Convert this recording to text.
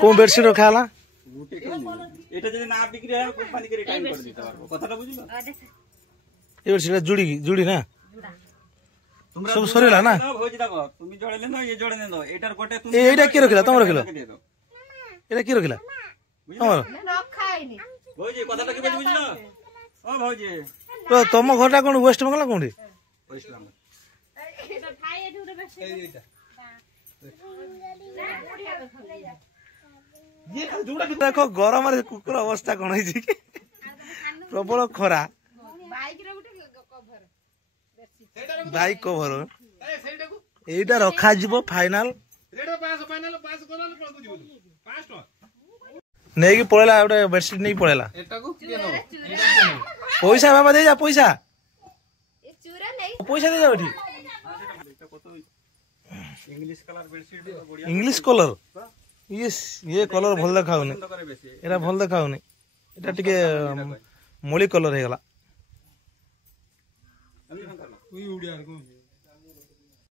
কোন বেডশিট রখা হলা এটা যদি না বিক্রি হয় কোম্পানি কে রিটার্ন করে দিতে পারবো কথাটা বুঝলো এই বেডশিট জুড়ি জুড়ি না তোমরা সব সরিলা না ভোজি দেখো তুমি জোড়ে নেন এই জোড়ে নেন এটার কোটে তুমি এইটা কি রখিলা তোমরা রখিলা এটা কি রখিলা তোমার রখাইনি ভোজি কথাটা কি বুঝলো ও ভোজি তো তোম ঘরটা কোন ওয়েস্ট বেঙ্গল কোনটি ওয়েস্ট বেঙ্গল এটা খাই এটু রে বেশি এইটা দেখো গরম কুকুর অবস্থা কোন হয়েছে প্রবল খরা বাইক কভর এইটা রখা যাব ফাইনাল নেই পড়েলা গোটে বেডସିଟ୍ নেই পড়েলা পয়সা বাবা দিয়ে যা পয়সা পয়সা দিয়ে যাও এটি इंग्लिश कलर बेडशीट बढ़िया इंग्लिश कलर ये कलर भल देखाउनी एटा भल देखाउनी एटा टिके मोली कलर हे गला